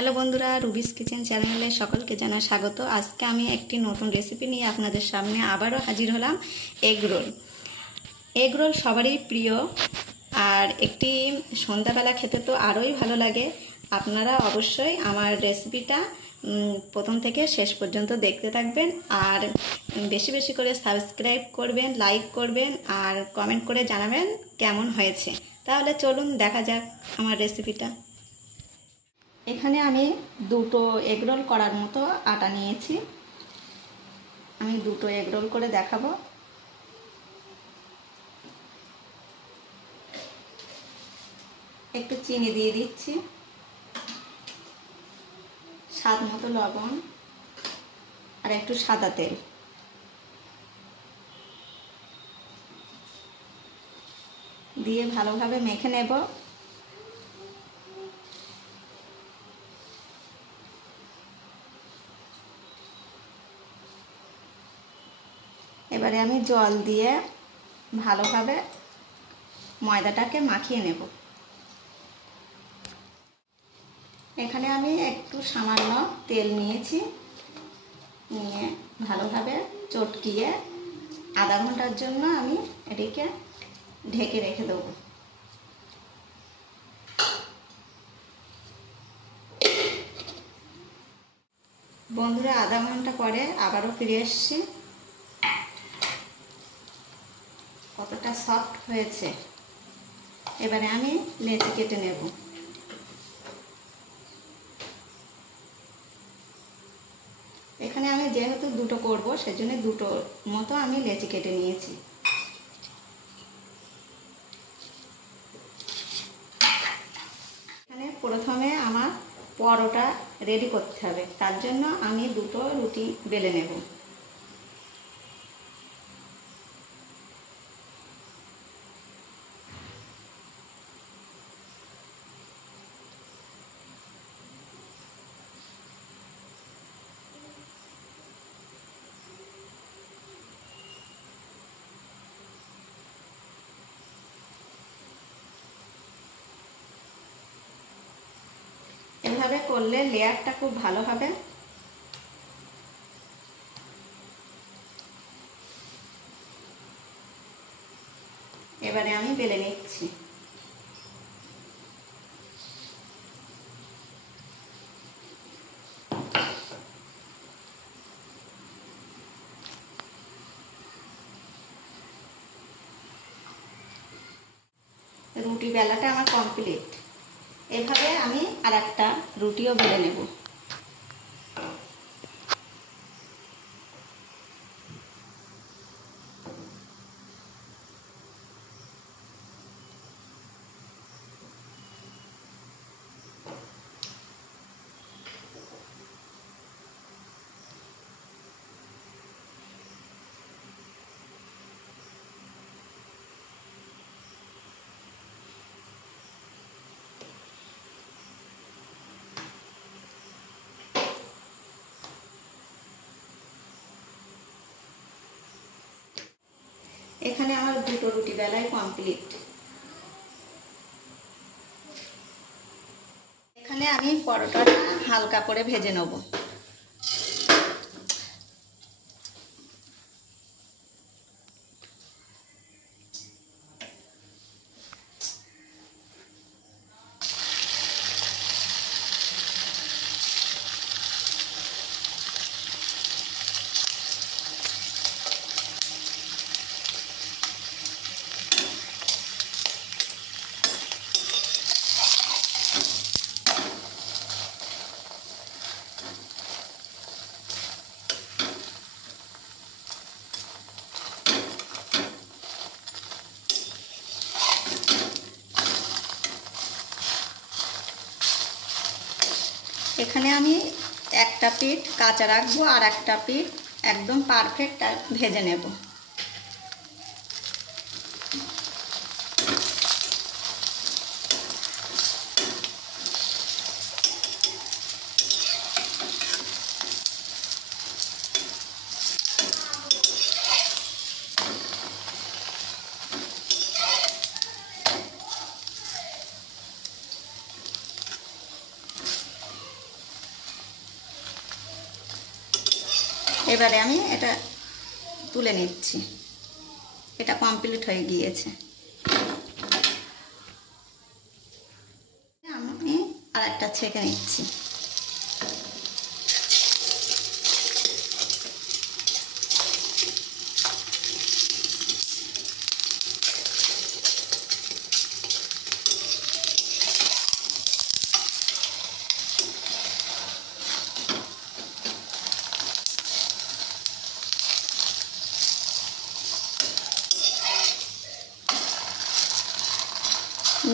Hello বন্ধুরা, রুবিস kitchen চ্যানেলে সকলকে জানাই স্বাগত। আজকে আমি একটি নতুন রেসিপি নিয়ে আপনাদের সামনে আবারও হাজির হলাম। এগ রোল সবারই প্রিয়, আর একটি সন্ধ্যাবেলা খেতে তো আরোই ভালো লাগে। আপনারা অবশ্যই আমার রেসিপিটা প্রথম থেকে শেষ পর্যন্ত দেখতে থাকবেন, আর বেশি বেশি করে সাবস্ক্রাইব করবেন, লাইক করবেন, আর কমেন্ট করে জানাবেন কেমন হয়েছে। তাহলে চলুন দেখা যাক আমার রেসিপিটা। এখানে আমি দুটো এগ রোল করার মতো আটা নিয়েছি। আমি দুটো এগ রোল করে দেখাবো। একটু চিনি দিয়ে দিচ্ছি, স্বাদ মতো লবণ, আর একটু সাদা তেল দিয়ে ভালোভাবে মেখে নেব। এবারে আমি জল দিয়ে ভালোভাবে ময়দাটাকে মাখিয়ে নেব। এখানে আমি একটু সামান্য তেল নিয়েছি, নিয়ে ভালোভাবে চটকিয়ে আধা ঘন্টার জন্য আমি এটিকে ঢেকে রেখে দেব। বন্ধুরা, আধা ঘন্টা পরে আবারও ফিরে এসেছি। কতটা সফট হয়েছে। এবারে আমি লেচি কেটে নেব। এখানে আমি যেহেতু দুটো করব, সেজন্য দুটো মতো আমি লেচি কেটে নিয়েছি। এখানে প্রথমে আমার পরোটা রেডি করতে হবে, তার জন্য আমি দুটো রুটি বেলে নেব। এভাবে করলে লেয়ারটা খুব ভালো হবে। এবারে আমি বেলে নিচ্ছি। রুটি বেলাটা আমার কমপ্লিট। এভাবে আমি আর একটা রুটিও বেলে নেব। এখানে আমার দুটো রুটি বেলাই কমপ্লিট। এখানে আমি পরোটাটা হালকা করে ভেজে নেব। এখানে আমি একটা পিঠ কাঁচা রাখবো, আর একটা পিঠ একদম পারফেক্ট ভেজে নেব। এবারে আমি এটা তুলে নিচ্ছি। এটা কমপ্লিট হয়ে গিয়েছে। আমি আর একটা ছেঁকে নিচ্ছি।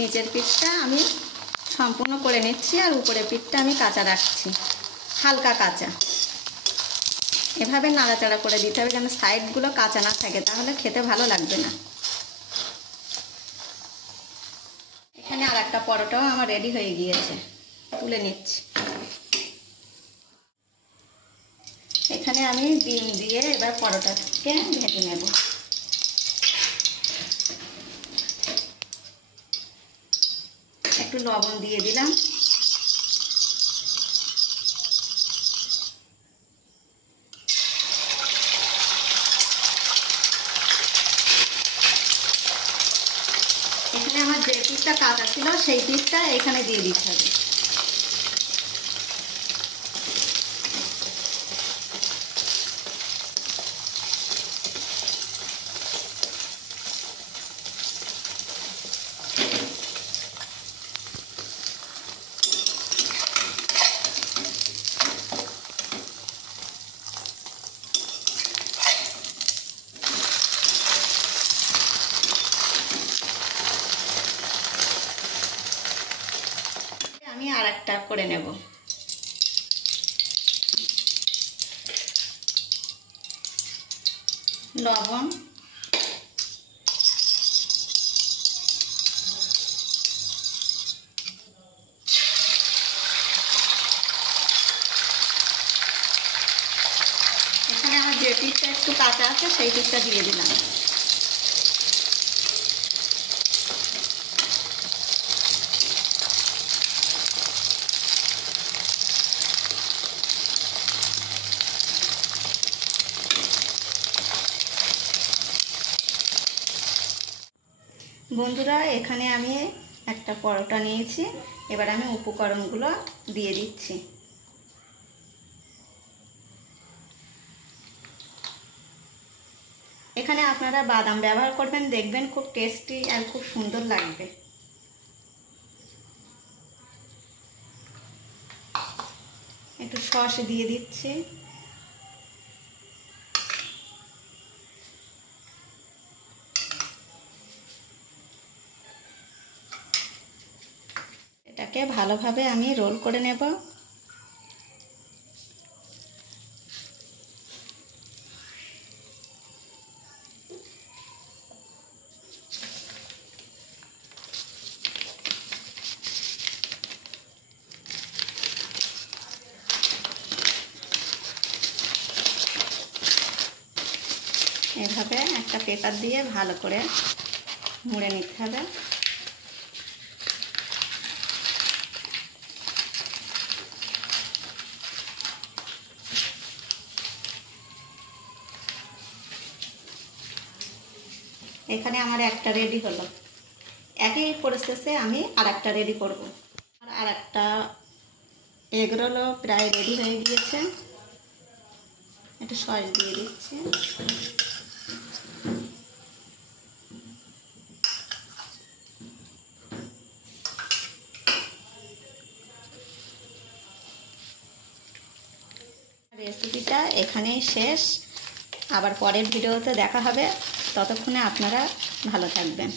নিচের পিঠটা আমি সম্পূর্ণ করে নিচ্ছি, আর উপরের পিঠটা আমি কাঁচা রাখছি, হালকা কাঁচা। এভাবে নাড়াচাড়া করে দিতে হবে যেন সাইডগুলো কাঁচা না থাকে, তাহলে খেতে ভালো লাগবে না। এখানে আর একটা পরোটাও আমার রেডি হয়ে গিয়েছে, তুলে নিচ্ছি। এখানে আমি ডিম দিয়ে এবার পরোটাকে ভেজে নেব। একটু লবণ দিয়ে দিলাম। এখানে আমার যে পিসটা কাঁচা ছিল সেই পিসটা এখানে দিয়ে দিতে হবে। আমি আর একটা করে নেব। লবণ, এখানে আমার যে পিসটা একটু কাঁচা আছে সেই পিসটা দিয়ে দিলাম। বন্ধুরা, এখানে আমি একটা পরোটা নিয়েছি, এবার আমি উপকরণগুলো দিয়ে দিচ্ছি। এখানে আপনারা বাদাম ব্যবহার করবেন, দেখবেন খুব টেস্টি আর খুব সুন্দর লাগবে। একটু সস দিয়ে দিচ্ছি। এটাকে ভালোভাবে আমি রোল করে নেব। এভাবে একটা পেপার দিয়ে ভালো করে মুড়ে নিতে হবে। এখানে আমার একটা রেডি হলো। একই প্রসেসে আমি আর একটা রেডি করব। আর একটা এগ রোলও প্রায় রেডি হয়ে গিয়েছে। একটু সস দিয়ে দিচ্ছি। রেসিপিটা এখানেই শেষ। আবার পরের ভিডিওতে দেখা হবে। ততক্ষণে আপনারা ভালো থাকবেন।